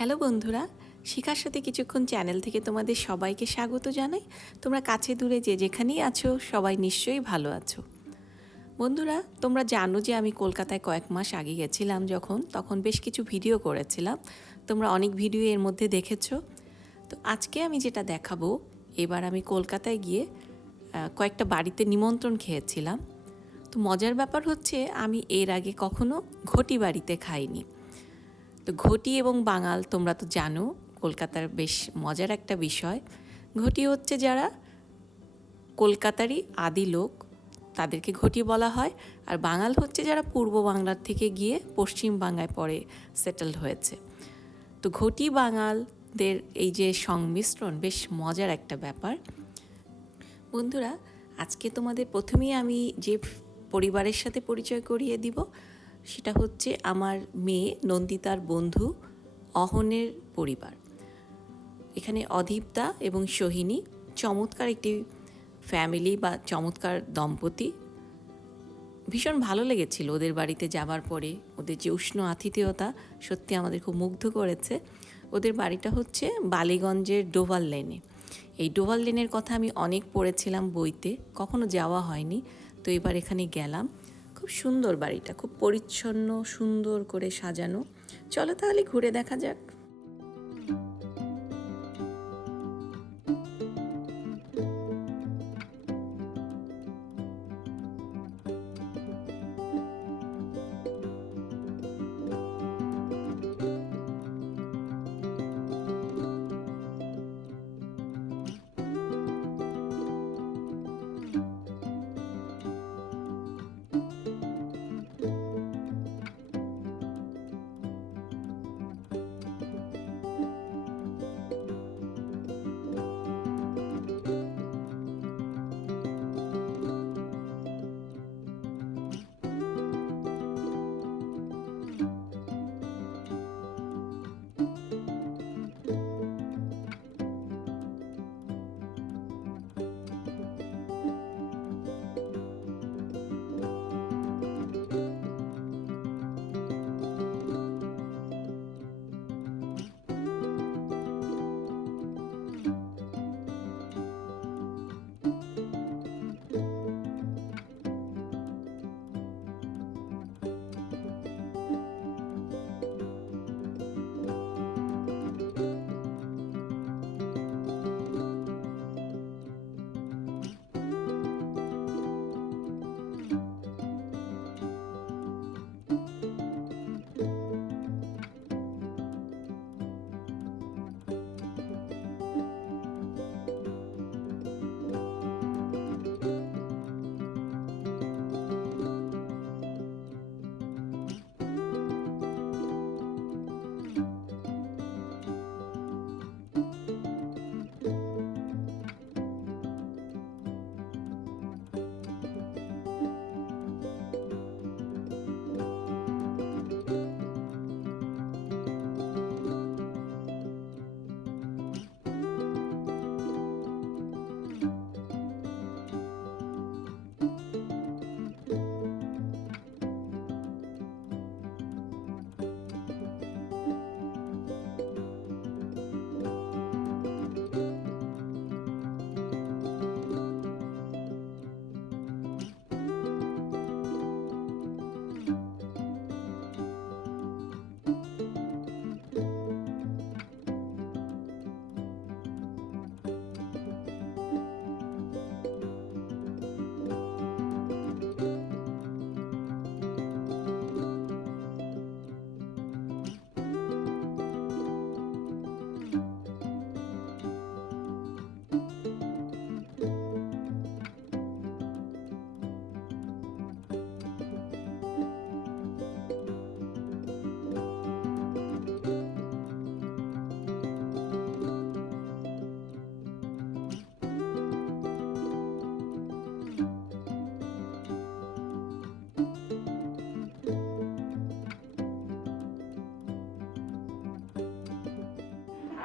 Hello বন্ধুরা, শিখার সাথে কিছুক্ষণ চ্যানেল থেকে তোমাদের সবাইকে স্বাগত জানাই। তোমরা কাছে দূরে যে যেখানেই আছো সবাই নিশ্চয়ই ভালো আছো। বন্ধুরা, তোমরা জানো যে আমি কলকাতায় কয়েক মাস আগে গেছিলাম তখন বেশ কিছু ভিডিও করেছিলাম। তোমরা অনেক ভিডিও এর মধ্যে দেখেছো। তো আজকে আমি যেটা দেখাবো, এবার আমি কলকাতায় গিয়ে কয়েকটা বাড়িতে নিমন্ত্রণ খেয়েছিলাম। তো মজার ব্যাপার হচ্ছে আমি এর আগে কখনো ঘটি বাড়িতে খাইনি। তো ঘটি এবং বাঙাল তোমরা তো জানো কলকাতার বেশ মজার একটা বিষয়। ঘটি হচ্ছে যারা কলকাতারই আদি লোক, তাদেরকে ঘটি বলা হয়। আর বাঙাল হচ্ছে যারা পূর্ব বাংলার থেকে গিয়ে পশ্চিম বাংলায় পরে সেটেলড হয়েছে। তো ঘটি বাঙালদের এই যে সংমিশ্রণ বেশ মজার একটা ব্যাপার। বন্ধুরা, আজকে তোমাদের প্রথমেই আমি যে পরিবারের সাথে পরিচয় করিয়ে দিব সেটা হচ্ছে আমার মেয়ে নন্দিতার বন্ধু অহনের পরিবার। এখানে অদীপ্তা এবং সোহিনী চমৎকার একটি ফ্যামিলি বা চমৎকার দম্পতি। ভীষণ ভালো লেগেছিল ওদের বাড়িতে যাবার পরে। ওদের যে উষ্ণ আতিথেয়তা সত্যি আমাদের খুব মুগ্ধ করেছে। ওদের বাড়িটা হচ্ছে বালিগঞ্জের ডোভাল লেনে। এই ডোভাল লেনের কথা আমি অনেক পড়েছিলাম বইতে, কখনো যাওয়া হয়নি। তো এবার এখানে গেলাম। খুব সুন্দর বাড়িটা, খুব পরিচ্ছন্ন, সুন্দর করে সাজানো। চলো তাহলে ঘুরে দেখা যাক।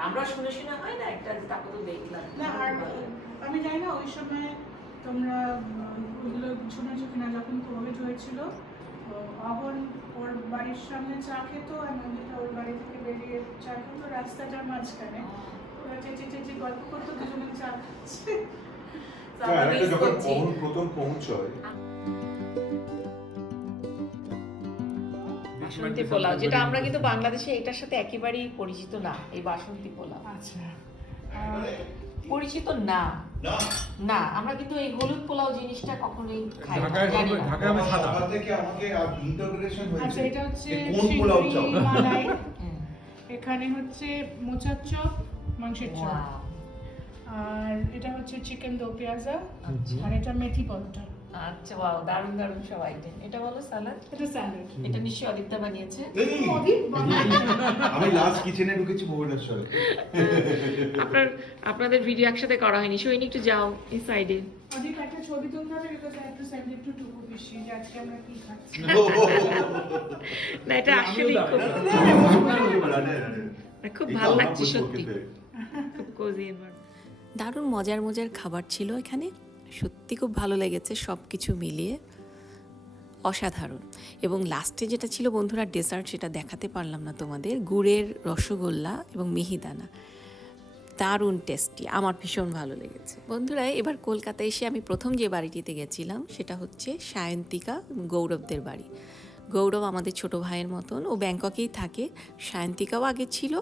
আমরা শুনে শুনে হয় না একটা, তারপর তো দেখলাম না। আর আমি জানি না ওই সময় তোমরা ওইগুলো শুনেছো কিনা, যখন কোভিড হয়েছিল অহন ওর বাড়ির সামনে চা খেত আর নন্দিতা ওর বাড়ি থেকে বেরিয়ে চা খেত রাস্তাটার মাঝখানে। ওরা চেঁচে চেঁচে গল্প করতো, দুজনে চা খাচ্ছে। একটা যখন প্রথম পৌঁছয় বাসন্তী পোলাও, যেটা আমরা কিন্তু বাংলাদেশে এটার সাথে একেবারেই পরিচিত না, এই বাসন্তী পোলাও আচ্ছা, পরিচিত না। না, আমরা কিন্তু এই হলুদ পোলাও জিনিসটা কখনোই খাই না, ঢাকায় জানি না। ঢাকায় আমি সাদা। সবার থেকে আমাকে ইন্টারপ্রিটেশন আচ্ছা, হয়েছে এটা হচ্ছে যে কোন পোলাও চাও। শিঙড়ি মালাই, হুম। এখানে হচ্ছে মোচার চপ, মাংসের চপ, Wow. আর এটা হচ্ছে চিকেন দো পেঁয়াজা, আচ্ছা। আর এটা মেথি পরোটা। আচ্ছা, ওয়াও, দারুণ দারুণ সব আইটেম। এটা বলো সালাদ। এটা স্যালাড। এটা নিশ্চয়ই অদিত্যা বানিয়েছে। এই, আমি লাস্ট কিচেনে ঢুকেছি ভুবনেশ্বরে। আপনাদের ভিডিও একসাথে করা হয়নি, সৈনিক একটু যাও এই সাইডে। অদিত একটা ছবি তুলতে হবে, because I have to send it to টুকু পিসি যে আজকে আমরা কি খাচ্ছি। না, এটা আসলেই খুব ভালো লাগছে সত্যি, খুব কোজি এনভায়রনমেন্ট। দারুণ মজার মজার খাবার ছিল এখানে, সত্যি খুব ভালো লেগেছে সব কিছু মিলিয়ে, অসাধারণ। এবং লাস্টে যেটা ছিল বন্ধুরা ডেজার্ট, সেটা দেখাতে পারলাম না তোমাদের, গুড়ের রসগোল্লা এবং মিহিদানা, দারুণ টেস্টি, আমার ভীষণ ভালো লেগেছে। বন্ধুরা, এবার কলকাতায় এসে আমি প্রথম যে বাড়িটিতে গেছিলাম সেটা হচ্ছে সায়ন্তিকা গৌরবদের বাড়ি। গৌরব আমাদের ছোট ভাইয়ের মতন, ও ব্যাংককেই থাকে। সায়ন্তিকাও আগে ছিল,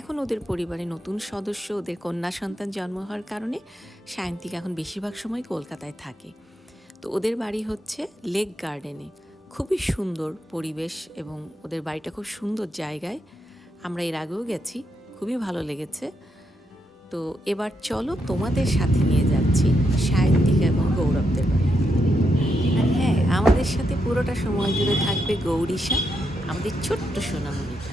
এখন ওদের পরিবারে নতুন সদস্য, ওদের কন্যা সন্তান জন্ম হওয়ার কারণে সায়ন্তিকা এখন বেশিরভাগ সময় কলকাতায় থাকে। তো ওদের বাড়ি হচ্ছে লেক গার্ডেনে, খুবই সুন্দর পরিবেশ এবং ওদের বাড়িটা খুব সুন্দর জায়গায়। আমরা এর আগেও গেছি, খুবই ভালো লেগেছে। তো এবার চলো তোমাদের সাথে নিয়ে যাচ্ছি সায়ন্তিকা এবং গৌরবদের বাড়ি। আর হ্যাঁ, আমাদের সাথে পুরোটা সময় জুড়ে থাকবে গৌরীশা, আমাদের ছোট্ট সোনামণিটা।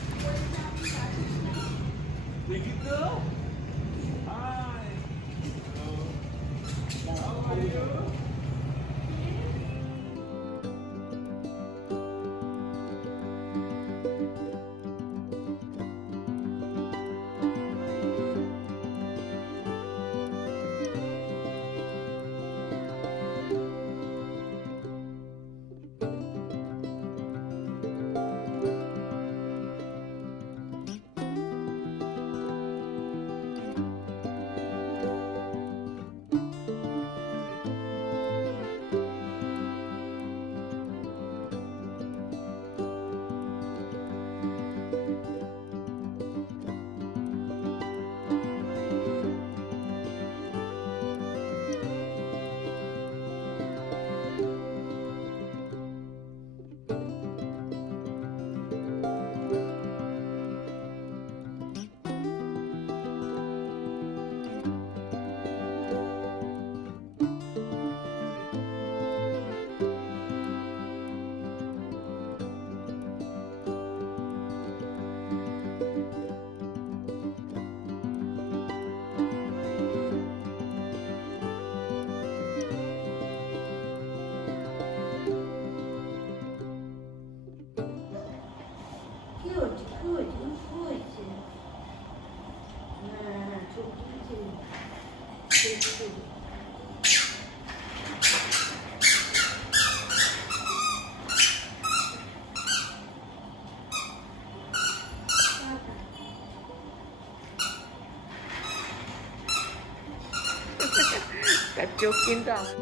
তার চোখ কিন্তু আমার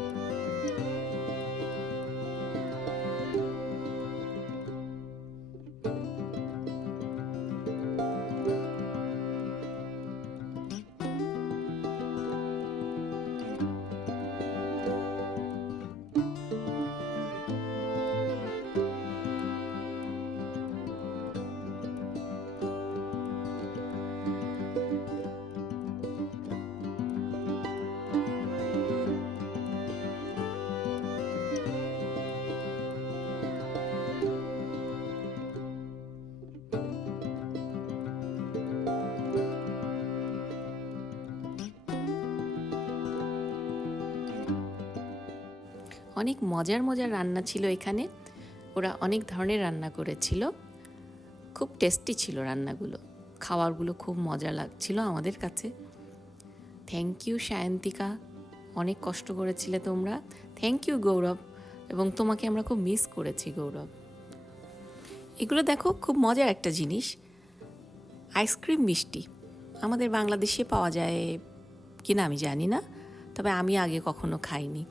অনেক মজার মজার রান্না ছিল এখানে, ওরা অনেক ধরনের রান্না করেছিল, খুব টেস্টি ছিল রান্নাগুলো, খাবারগুলো খুব মজা লাগছিল আমাদের কাছে। থ্যাংক ইউ সায়ন্তিকা, অনেক কষ্ট করেছিলে তোমরা। থ্যাংক ইউ গৌরব, এবং তোমাকে আমরা খুব মিস করেছি গৌরব। এগুলো দেখো, খুব মজার একটা জিনিস, আইসক্রিম মিষ্টি। আমাদের বাংলাদেশে পাওয়া যায় কিনা আমি জানি না, তবে আমি আগে কখনো খাইনি।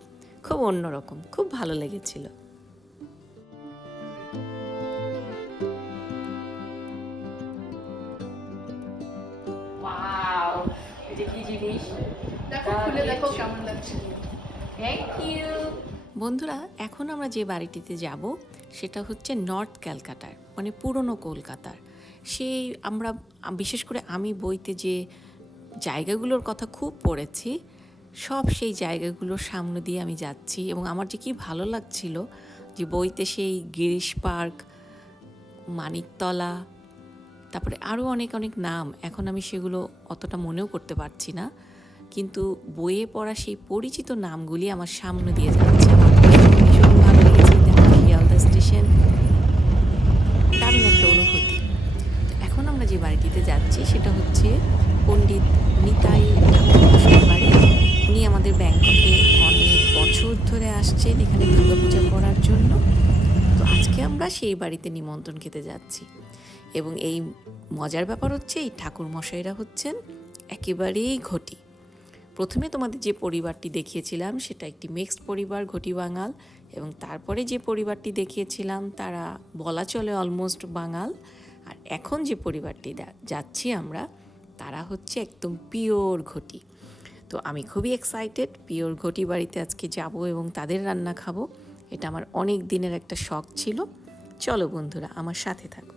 খুব অন্যরকম, খুব ভালো লেগেছিল। ওয়াও, এটা কি জিনিস? দেখো খুলে দেখো কেমন লাগছে। Thank you. বন্ধুরা, এখন আমরা যে বাড়িটিতে যাব সেটা হচ্ছে নর্থ ক্যালকাটার, মানে পুরনো কলকাতার। সেই আমরা, বিশেষ করে আমি বইতে যে জায়গাগুলোর কথা খুব পড়েছি, সব সেই জায়গাগুলোর সামনে দিয়ে আমি যাচ্ছি এবং আমার যে কি ভালো লাগছিল যে বইতে সেই গিরিশ পার্ক, মানিকতলা, তারপরে আরও অনেক অনেক নাম, এখন আমি সেগুলো অতটা মনেও করতে পারছি না, কিন্তু বইয়ে পড়া সেই পরিচিত নামগুলি আমার সামনে দিয়ে যাচ্ছে। আমার ভীষণ ভালো লেগেছে। দেখো শিয়ালদা স্টেশন, দারুণ একটা অনুভূতি। তো এখন আমরা যে বাড়িটিতে যাচ্ছি সেটা হচ্ছে পণ্ডিত নিতাই ঠাকুরমশাইয়ের বাড়ি। উনি আমাদের ব্যাংককে অনেক বছর ধরে আসছেন এখানে দুর্গাপূজা করার জন্য। তো আজকে আমরা সেই বাড়িতে নিমন্ত্রণ খেতে যাচ্ছি। এবং এই মজার ব্যাপার হচ্ছে, এই ঠাকুরমশাইরা হচ্ছেন একেবারেই ঘটি। প্রথমে তোমাদের যে পরিবারটি দেখিয়েছিলাম সেটা একটি মিক্সড পরিবার, ঘটি বাঙাল, এবং তারপরে যে পরিবারটি দেখিয়েছিলাম তারা বলা চলে অলমোস্ট বাঙাল। আর এখন যে পরিবারটি যাচ্ছি আমরা, তারা হচ্ছে একদম পিওর ঘটি। তো আমি খুবই এক্সাইটেড, পিওর ঘটি বাড়িতে আজকে যাব এবং তাদের রান্না খাবো। এটা আমার অনেক দিনের একটা শখ ছিল। চলো বন্ধুরা, আমার সাথে থাকো।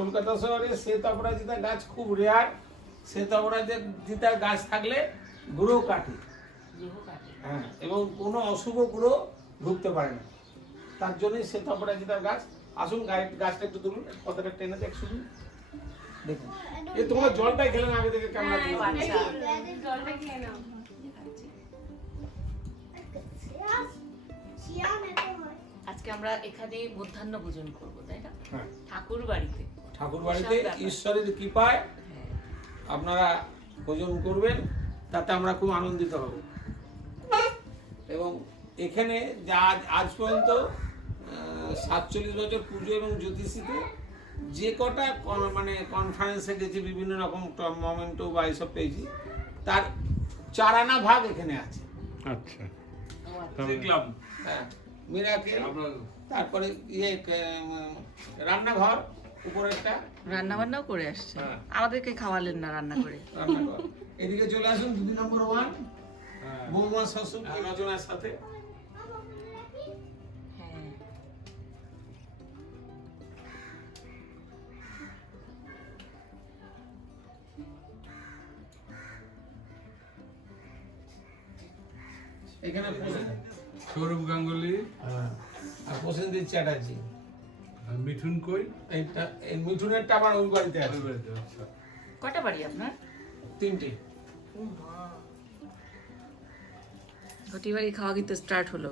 কলকাতা শহরে শ্বেত অপরাজিতা গাছ খুব রেয়ার। শ্বেত অপরাজিতা গাছ থাকলে গ্রহ কাটে, হ্যাঁ, এবং কোনো অশুভ গ্রহ ঢুকতে পারে না। তার জন্যই শ্বেত অপরাজিতার গাছ। আসুন গাছটা একটু তুলুন, কতটা টেনে দেখ শুধু দেখুন। এ তোমরা জলটাই খেলে না, আগে থেকে কেমন জলটা খেয়ে নাও। আজকে আমরা এখানে মধ্যাহ্ন ভোজন করবো, তাই না? হ্যাঁ, ঠাকুর বাড়িতে। ঠাকুর বাড়িতে ঈশ্বরের কৃপায় আপনারা ভোজন করবেন। তাতে আমরা খুব আনন্দিত হব। এবং এখানে যা আজ পর্যন্ত 47 বছর পুজো এবং জ্যোতিষীতে যে কটা মানে কনফারেন্সে গেছি, বিভিন্ন রকম মোমেন্টো বা এসব পেয়েছি, তার 4 আনা ভাগ এখানে আছে। আচ্ছা, দেখলাম, হ্যাঁ, মিরাকেল, তারপরে রান্নাঘর উপরেরটা, রান্না বান্নাও করে আসছে, হ্যাঁ। আমাদেরকে খাওয়ালেন না রান্না করে। রান্নাঘর। এদিকে চলে আসুন 2 নম্বর 1, বৌমা শ্বশুর রচনার সাথে। হ্যাঁ, এখানে সৌরভ গাঙ্গুলি, আর প্রসেনজিৎ চ্যাটার্জি। আর মিঠুন কই? এইটা এই মিঠুনেরটা আবার ওই বাড়িতে আছে। আচ্ছা, কটা বাড়ি আপনার? 3টে। ঘটি বাড়ি খাওয়া কিন্তু স্টার্ট হলো।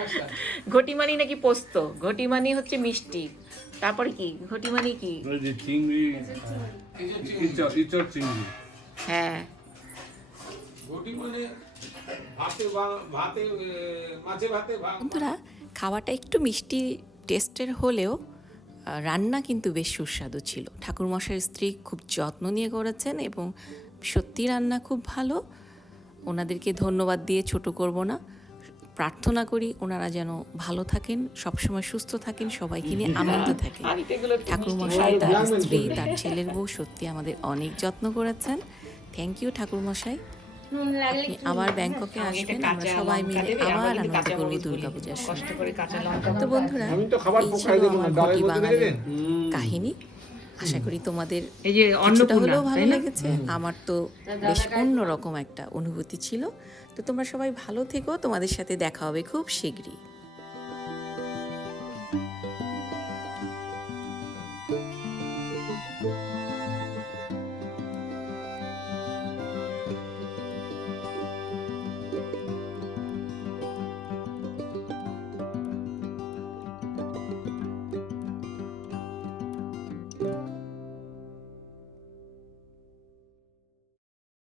আচ্ছা, ঘটি মানি নাকি পোস্ত, ঘটি মানি হচ্ছে মিষ্টি, তারপরে কি ঘটি মানি কি? ওই যে চিংড়ি, এই যে ইচড় চিংড়ি। হ্যাঁ, ঘটি মানে ভাতে মাছে ভাতে বন্ধুরা, খাওয়াটা একটু মিষ্টি টেস্টের হলেও রান্না কিন্তু বেশ সুস্বাদু ছিল। ঠাকুরমশাইয়ের স্ত্রী খুব যত্ন নিয়ে করেছেন এবং সত্যি রান্না খুব ভালো। ওনাদেরকে ধন্যবাদ দিয়ে ছোট করব না। প্রার্থনা করি ওনারা যেন ভালো থাকেন, সবসময় সুস্থ থাকেন, সবাইকে নিয়ে আনন্দ থাকেন। ঠাকুরমশাই, তার স্ত্রী, তার ছেলের বউ সত্যি আমাদের অনেক যত্ন করেছেন। থ্যাংক ইউ ঠাকুরমশাই। আপনি আবার ব্যাংককে আসবেন, আমরা সবাই মিলে আবার আনন্দ করবো দুর্গাপূজার সময়। কষ্ট করে কাঁচা লঙ্কা তো বন্ধুরা, আমি তো খাবার এই ছিল পোকায় দেবো না, আমার ডালের ঘটি মধ্যে বাঙালির রেখে কাহিনী। আশা করি তোমাদের এই যে কিছুটা অন্নপূর্ণা, হলেও ভালো তাই না? লেগেছে। আমার তো বেশ অন্যরকম একটা অনুভূতি ছিল। তো তোমরা সবাই ভালো থেকো, তোমাদের সাথে দেখা হবে খুব শীঘ্রই।